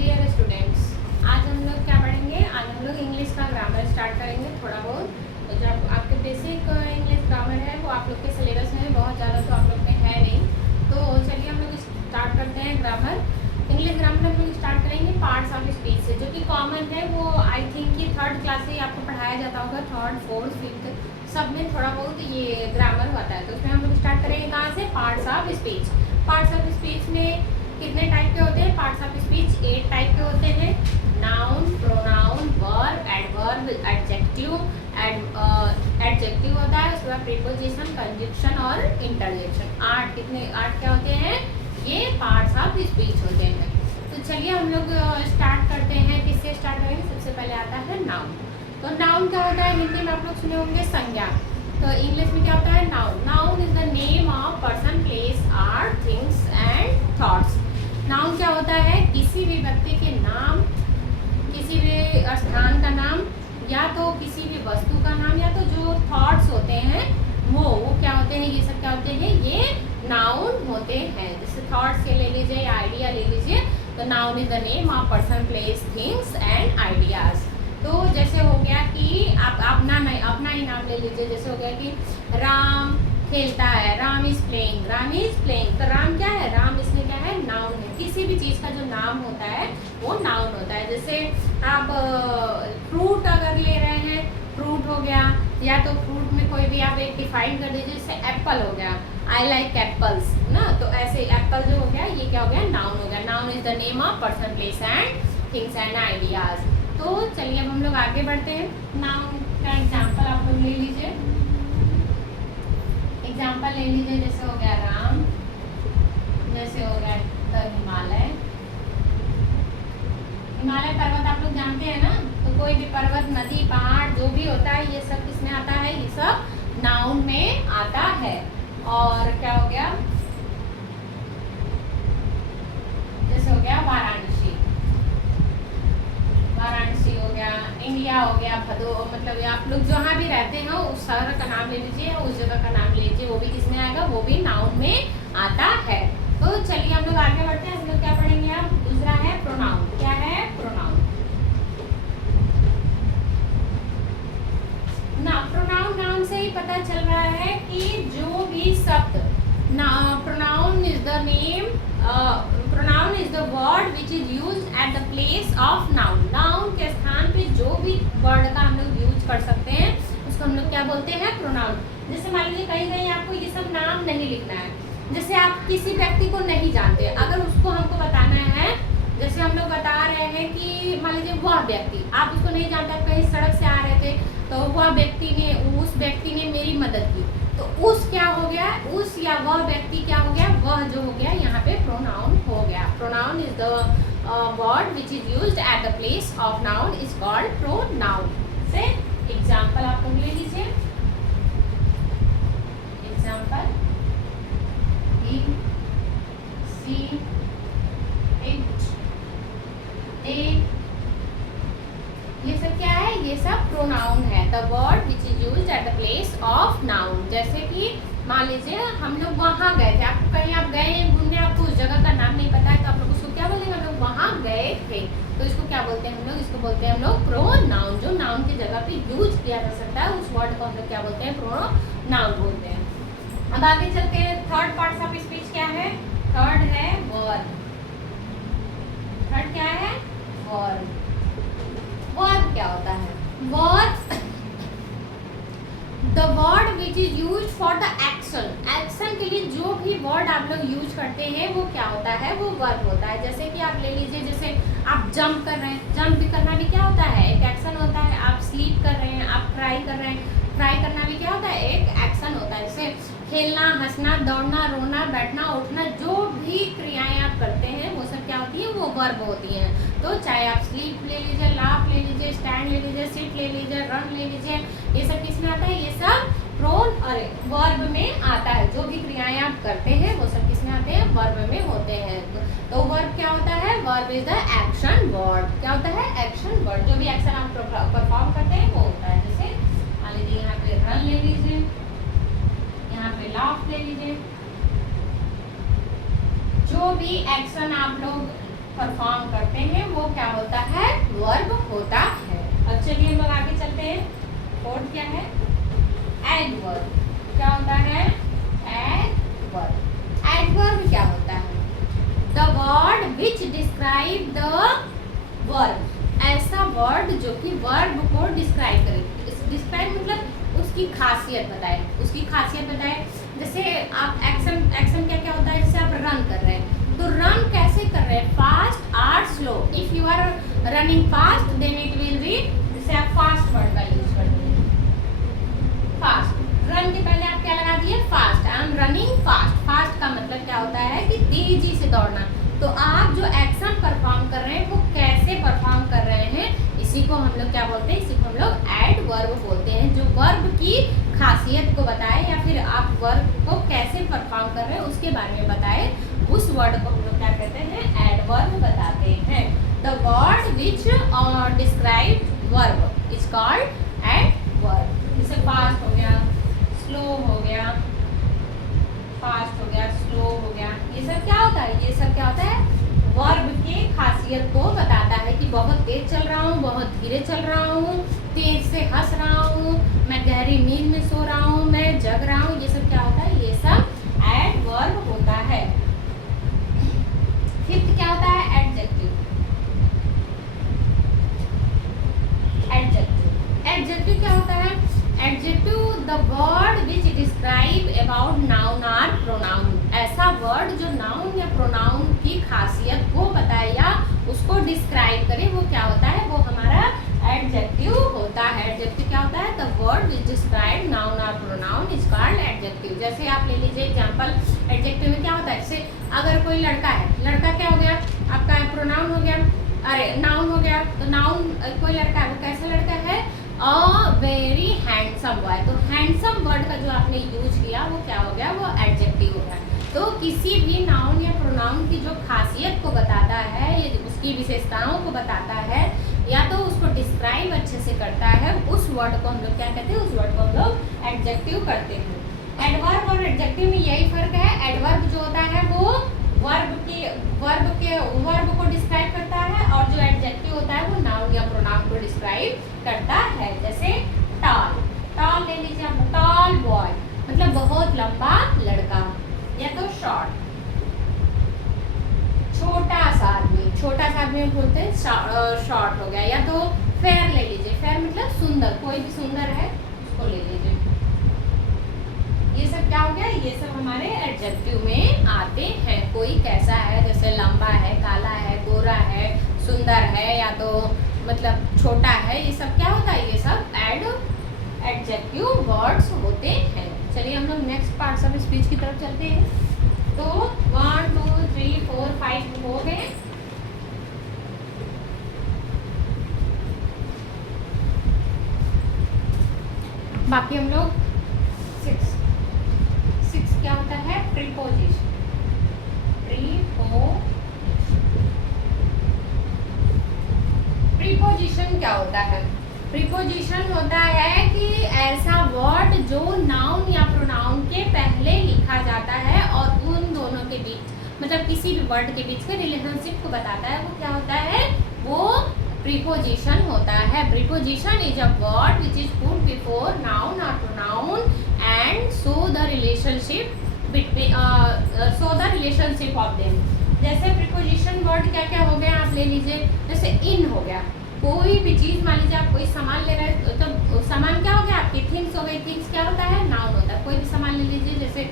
Dear students, आज हम लोग क्या पढ़ेंगे? आज हम लोग इंग्लिश का ग्रामर स्टार्ट करेंगे थोड़ा बहुत। तो जब आपके बेसिक इंग्लिश ग्रामर है वो आप लोग के सिलेबस में बहुत ज़्यादा तो आप लोग में है नहीं। तो चलिए हम लोग स्टार्ट करते हैं ग्रामर। इंग्लिश ग्रामर हम लोग स्टार्ट करेंगे पार्ट्स ऑफ स्पीच से, जो कि कॉमन है। वो आई थिंक कि थर्ड क्लास से आपको पढ़ाया जाता होगा, थर्ड फोर्थ फिफ्थ सब में थोड़ा बहुत ये ग्रामर होता है। तो उसमें हम लोग स्टार्ट करेंगे कहाँ से? Parts of speech. Parts of speech में कितने टाइप के होते हैं? पार्ट्स ऑफ स्पीच 8 टाइप के होते हैं। Noun, pronoun, verb, adverb, adjective. Adjective होता है, उसके बाद प्रीपोजिशन, कंजंक्शन और इंटरजेक्शन। 8 क्या होते हैं? ये पार्ट्स ऑफ स्पीच होते हैं। तो चलिए हम लोग स्टार्ट करते हैं। किससे स्टार्ट करेंगे? सबसे पहले आता है नाउन। तो नाउन क्या होता है? हिंदी में आप लोग सुने होंगे संज्ञा। तो इंग्लिश में क्या होता है? Noun. Noun is the name of person, place, art, things and thoughts. Noun क्या होता है? किसी भी व्यक्ति के नाम, किसी भी स्थान का नाम, या तो किसी भी वस्तु का नाम, या तो जो थॉट्स होते हैं वो क्या होते हैं? ये सब क्या होते हैं? ये नाउन होते हैं। जैसे थॉट्स के ले लीजिए या आइडिया ले लीजिए। तो noun is the name of person, place, things and ideas. तो जैसे हो गया कि आप अपना ही नाम ले लीजिए। जैसे हो गया कि राम खेलता है, Ram is playing, Ram is playing. तो राम क्या है? राम इसमें क्या है? नाउन है। किसी भी चीज़ का जो नाम होता है वो नाउन होता है। जैसे आप फ्रूट अगर ले रहे हैं, फ्रूट हो गया, या तो फ्रूट में कोई भी आप एक डिफाइन कर दीजिए। जैसे एप्पल हो गया, आई लाइक एप्पल्स ना। तो ऐसे एप्पल जो हो गया ये क्या हो गया? नाउन हो गया। Noun is the name of person, place and things and ideas. तो चलिए अब हम लोग आगे बढ़ते हैं। नाउन का एग्जाम्पल आप लोग ले लीजिए। एग्जाम्पल ले लीजिए। जैसे हो गया राम, जैसे हो गया द हिमालय। हिमालय पर्वत आप लोग जानते हैं ना। तो कोई भी पर्वत, नदी, पहाड़ जो भी होता है ये सब किसमें आता है? ये सब नाउन में आता है। और क्या हो गया? जैसे हो गया वाराणसी, वाराणसी हो गया, इंडिया हो गया, मतलब आप लोग जहाँ भी रहते हैं उस शहर का नाम ले लीजिए, उस जगह का नाम ले लीजिए, वो भी किसमें आएगा? वो भी नाउन में आता है। तो चलिए हम लोग आगे बढ़ते हैं। हम लोग क्या पढ़ेंगे अब? दूसरा है प्रोनाउन। क्या है? प्रोनाउन। ना प्रोनाउन, नाउन से ही पता चल रहा है कि जो भी शब्द, pronoun is the name, pronoun is the word which is used at the place of noun. Noun के स्थान पे जो भी वर्ड का हम लोग यूज कर सकते हैं उसको हम लोग क्या बोलते हैं? प्रोनाउन। जैसे मान लीजिए कहीं कहीं आपको ये सब नाम नहीं लिखना है। जैसे आप किसी व्यक्ति को नहीं जानते, अगर उसको हमको बताना है, जैसे हम लोग बता रहे हैं कि मान लीजिए वह व्यक्ति, आप उसको नहीं जानते, आप कहीं सड़क से आ रहे थे तो वह व्यक्ति ने, उस व्यक्ति ने मेरी मदद की, तो उस क्या हो गया? उस या वह व्यक्ति क्या हो गया? वह जो हो गया यहाँ पे प्रोनाउन हो गया। Pronoun is the word which is used at the place of noun is called pronoun. से एग्जाम्पल आप लोग ले लीजिए। Example he, she, it, they, ये सब क्या है? ये सब प्रोनाउन है। The word which is used at the place of noun. जैसे कि मान लीजिए हम लोग वहाँ गए थे, आपको कहीं आप गए घूमने, आपको उस जगह का नाम नहीं पता है, तो आप लोग उसको क्या बोलेंगे? हम लोग वहाँ गए थे। तो इसको क्या बोलते हैं हम लोग? इसको बोलते हैं हम लोग प्रोनाउन। जो नाउन की जगह पे यूज किया जा सकता है उस वर्ड को हम लोग क्या बोलते हैं? प्रोनाउन बोलते हैं। अब आगे चलते हैं। थर्ड पार्ट ऑफ स्पीच क्या है? थर्ड है वर्ब। थर्ड क्या है? वर्ब। वर्ब क्या होता है? Verb the word which is use for the action. Action के लिए जो भी वर्ड आप लोग यूज करते हैं वो क्या होता है? वो वर्ब होता है। जैसे कि आप ले लीजिए, जैसे आप जंप कर रहे हैं, जंप भी करना भी क्या होता है? एक एक्शन होता है। आप स्लीप कर रहे हैं, आप ट्राई कर रहे हैं, ट्राई करना भी क्या होता है? एक एक्शन होता है। जैसे खेलना, हंसना, दौड़ना, रोना, बैठना, उठना, जो भी क्रियाएं आप करते हैं वो सब क्या होती है? वो वर्ब होती हैं। तो चाहे आप स्लीप ले लीजिए, लाफ ले लीजिए, स्टैंड ले लीजिए, सिट ले लीजिए, रन ले लीजिए, ये सब किसमें आता है? ये सब वर्ब में आता है। जो भी क्रियाएं आप करते हैं वो सब किसमें आते हैं? वर्ब में होते हैं। तो वर्ब क्या होता है? Verb is the action word. क्या होता है? Action word. जो भी एक्शन आप परफॉर्म करते हैं वो होता है। जैसे मान लीजिए यहाँ पे रन ले लीजिए, यहाँ पे लाफ ले लीजिए। जो भी एक्शन आप लोग परफॉर्म करते हैं वो वो क्या होता है, वर्ब होता है। अब चलिए हम लोग आगे चलते हैं। फोर्थ क्या है, एडवर्ब। क्या होता है, एडवर्ब। एडवर्ब क्या होता है, the word which describe the verb. ऐसा वर्ड जो कि वर्ब को डिस्क्राइब करे। डिस्क्राइब मतलब उसकी खासियत बताए, उसकी खासियत बताए। जैसे आप एक्शन क्या क्या होता है, जैसे आप रन कर रहे हैं तो रन कैसे कर रहे हैं, फास्ट और slow. If you are running fast then it will be, जैसे आप फास्ट वर्ड का यूज करते हैं, फास्ट। रन के पहले आप क्या लगा दिए, fast. I am running fast. Fast का मतलब क्या होता है कि तेजी से दौड़ना। तो आप जो एक्शन परफॉर्म कर रहे हैं वो कैसे परफॉर्म कर रहे हैं, इसी को हम लोग क्या बोलते हैं, इसी को हम लोग एडवर्ब बोलते हैं। जो वर्ब की खासियत को बताए या फिर आप वर्ब को कैसे परफॉर्म कर रहे हैं उसके बारे में बताए, उस वर्ड को हम लोग क्या कहते हैं, एडवर्ब बताते हैं। The word which describe verb is called adverb. जैसे फास्ट हो गया, स्लो हो गया, फास्ट हो गया, स्लो हो गया, ये सब क्या होता है, ये सब क्या होता है, वर्ब की खासियत को बताता है कि बहुत तेज चल रहा हूँ, बहुत धीरे चल रहा हूँ, तेज से हंस रहा हूँ, मैं गहरी नींद में सो रहा हूँ, मैं जग रहा हूँ, ये सब क्या होता है, ये सब एडवर्ब होता है। फिफ्थ क्या होता है, एडजेक्टिव। एडजेक्टिव, एडजेक्टिव क्या होता है, adjective the word which describe about noun और प्रोनाउन। ऐसा वर्ड जो नाउन या प्रोनाउन की खासियत को बताए या उसको डिस्क्राइब करे, वो क्या होता है, वो हमारा एडजेक्टिव होता है। एडजेक्टिव क्या होता है, the word which describe noun और प्रोनाउन इज कॉल्ड एडजेक्टिव। जैसे आप ले लीजिए एग्जांपल, एडजेक्टिव में क्या होता है, जैसे अगर कोई लड़का है, लड़का क्या हो गया आपका, प्रोनाउन हो गया, अरे नाउन हो गया। तो नाउन कोई लड़का है, वो कैसा लड़का है, अ वेरी हैंडसम बॉय। तो हैंडसम वर्ड का जो आपने यूज किया वो क्या हो गया, वो एडजेक्टिव हो गया। तो किसी भी नाउन या प्रोनाउन की जो खासियत को बताता है, उसकी विशेषताओं को बताता है या तो उसको डिस्क्राइब अच्छे से करता है, उस वर्ड को हम लोग क्या कहते हैं, उस वर्ड को हम लोग एडजेक्टिव करते हैं। एडवर्ब और एडजेक्टिव में यही फर्क है, एडवर्ब जो होता है वो वर्ब को डिस्क्राइब करता है और जो एडजेक्टिव होता है वो नाउन या प्रोनाउन को डिस्क्राइब करता है। जैसे टॉल, टॉल ले लीजिए आप, टॉल बॉय मतलब बहुत लंबा लड़का, या तो शॉर्ट, छोटा सा आदमी, छोटा सा आदमी बोलते हैं शॉर्ट हो गया। या तो फेयर ले लीजिए, फेयर मतलब सुंदर, कोई भी सुंदर है उसको ले लीजिए। ये सब क्या हो गया, ये सब हमारे एडजेक्टिव में आते हैं। कोई कैसा है, जैसे लंबा है, काला है, गोरा है, सुंदर है, या तो मतलब छोटा है, ये सब क्या होता है, ये सब एडजेक्टिव वर्ड्स होते हैं। चलिए हम लोग नेक्स्ट पार्ट्स ऑफ स्पीच की तरफ चलते हैं। तो 1 2 3 4 5 हो गए। बाकी हम लोग 6 क्या होता है, प्रीपोजिशन। प्रीपोजिशन क्या होता है, प्रीपोजिशन होता है कि ऐसा वर्ड जो नाउन या प्रोनाउन के पहले लिखा जाता है और उन दोनों के बीच मतलब किसी भी वर्ड के बीच के रिलेशनशिप को बताता है, वो क्या होता है, वो प्रीपोजिशन होता है। Preposition is a word which is put before noun और pronoun and show the relationship between relationship of them. जैसे प्रीपोजिशन वर्ड क्या क्या हो गया, आप ले लीजिए, जैसे इन हो गया, कोई भी चीज़ मान लीजिए आप कोई सामान ले रहे हैं तो सामान क्या हो गया आपकी, थिंग्स हो गई। थिंग्स क्या होता है, नाउन होता है। कोई भी सामान ले लीजिए, जैसे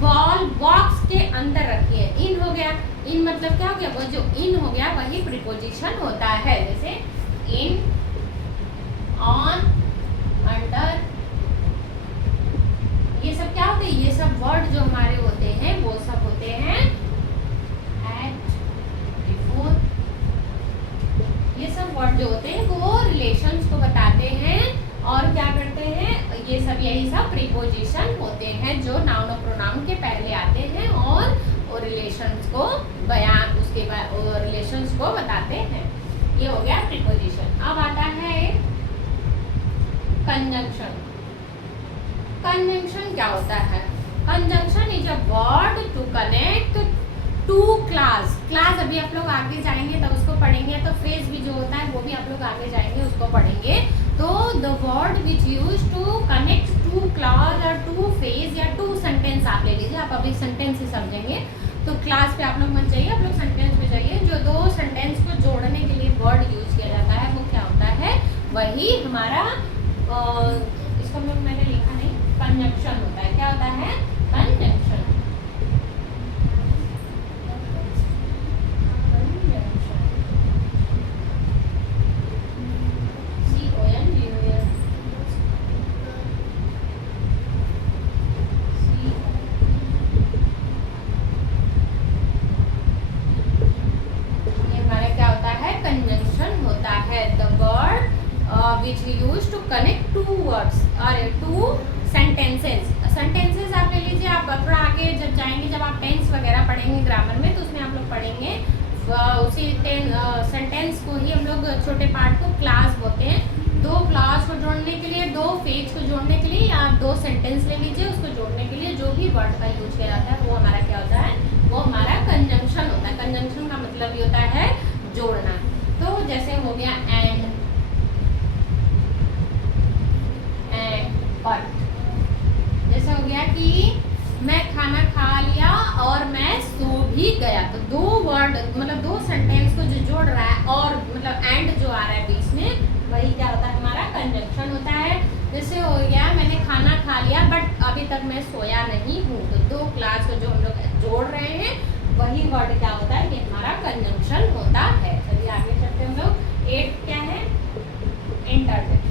बॉल बॉक्स के अंदर रखी है, इन हो गया। इन मतलब क्या हो गया, वो जो इन हो गया वही प्रीपोजिशन होता है। जैसे इन, ऑन, अंडर, ये सब क्या होते हैं, ये सब वर्ड जो हमारे होते हैं वो सब होते हैं एट, बिफोर। ये सब वर्ड जो होते हैं वो रिलेशंस को बताते हैं और क्या करते हैं, ये सब यही सब प्रीपोजिशन होते हैं जो नाउन और प्रोनाउन के पहले आते हैं और रिलेशंस को बयान उसके बाद रिलेशंस को बताते हैं। ये हो गया प्रीपोजिशन। अब आता है कंजंक्शन। कंजंक्शन क्या होता है, conjunction is a word to connect two class, class अभी आप लोग आगे जाएंगे तब उसको पढ़ेंगे, तो फेज भी जो होता है वो भी आप लोग आगे जाएंगे उसको पढ़ेंगे। तो the word which use to connect two class या टू फेज या टू सेंटेंस आप ले लीजिए, आप अभी सेंटेंस ही समझेंगे। तो क्लास पे आप लोग मत जाइए, आप लोग सेंटेंस पे जाइए। जो दो सेंटेंस को जोड़ने के लिए वर्ड यूज किया जाता है वो क्या होता है, वही हमारा इसको मैंने लिखा नहीं, कंजंक्शन होता है। क्या होता है, conjunction. which we use to connect two words or two sentences। sentences आप ले लीजिए। आप थोड़ा आगे जब जाएंगे, जब आप टेंस वगैरह पढ़ेंगे ग्रामर में, तो उसमें आप लोग पढ़ेंगे उसी सेंटेंस को ही हम लोग छोटे पार्ट को क्लास बोलते हैं। दो क्लास को जोड़ने के लिए, दो फेज को जोड़ने के लिए आप दो सेंटेंस ले लीजिए, उसको जोड़ने के लिए जो भी वर्ड का यूज किया जाता है वो हमारा क्या होता है, वो हमारा कंजंक्शन होता है। कंजंक्शन का मतलब ये होता है जोड़ना। तो जैसे हो गया एंड, बट। जैसे हो गया कि मैं खाना खा लिया और मैं सो भी गया। तो दो वर्ड मतलब दो सेंटेंस को जो जोड़ रहा है और मतलब एंड जो आ रहा है बीच में, वही क्या होता है, हमारा कंजंक्शन होता है। जैसे हो गया मैंने खाना खा लिया बट अभी तक मैं सोया नहीं हूँ। तो दो क्लास को जो हम लोग जोड़ रहे हैं वही वर्ड क्या होता है, ये हमारा कंजंक्शन होता है। चलिए आगे चलते हैं हम लोग। 8 क्या है, इंटरजेक्शन।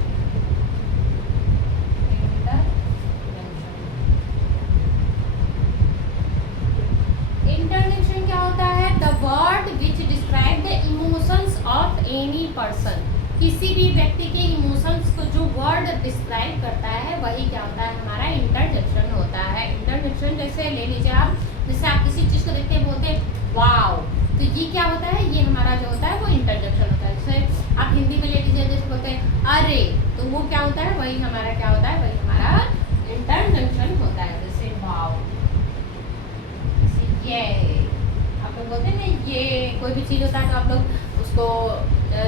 इंटरजेक्शन क्या होता है, the word which describe the emotions of any person. किसी भी व्यक्ति के इमोशंस को जो वर्ड डिस्क्राइब करता है वही क्या होता है, हमारा इंटरजेक्शन होता है। इंटरजेक्शन जैसे ले लीजिए आप, जैसे आप किसी चीज को देखते हैं बोलते हैं वाओ, तो ये क्या होता है, ये हमारा जो होता है वो इंटरजेक्शन होता है। जैसे आप हिंदी में ले लीजिए, जैसे बोलते हैं अरे, तो वो क्या होता है, वही हमारा क्या होता है, वही हमारा इंटरजेक्शन होता है। जैसे वाओ, ये आप लोग बोलते हैं ना, ये कोई भी चीज़ होता है तो आप लोग उसको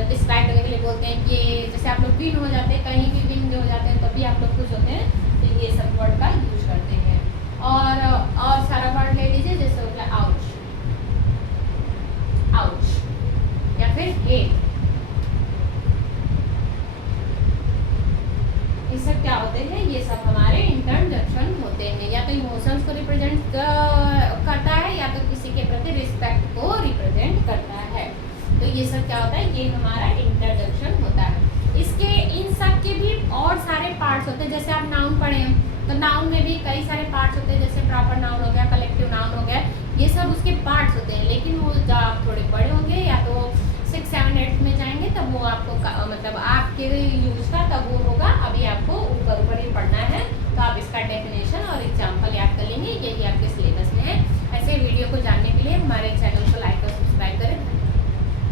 डिस्क्राइब करने के लिए बोलते हैं ये। जैसे आप लोग विन हो जाते हैं, कहीं भी विन हो जाते हैं तभी आप लोग खुश होते हैं, तो ये सब वर्ड का यूज करते हैं। और सारा वर्ड ले लीजिए, जैसे हो गया आउच, आउच, या फिर हेट। ये सब क्या होते हैं, ये सब हमारे इंटरजेक्शन होते हैं। या तो इमोशंस को रिप्रेजेंट करता है या तो किसी के प्रति रिस्पेक्ट को रिप्रेजेंट करता है। तो ये सब क्या होता है, ये हमारा इंटरजेक्शन होता है। इसके इन सब के भी और सारे पार्ट्स होते हैं। जैसे आप नाउन पढ़े हैं तो नाउन में भी कई सारे पार्ट्स होते हैं, जैसे प्रॉपर नाउन हो गया, कलेक्टिव नाउन हो गया, ये सब उसके पार्ट्स होते हैं। लेकिन वो जब आप थोड़े बड़े होंगे या तो 6, 7, 8 में जाएंगे तब वो आपको मतलब आपके यूज का तब वो होगा। अभी आपको ऊपर ऊपर ही पढ़ना है, तो आप इसका डेफिनेशन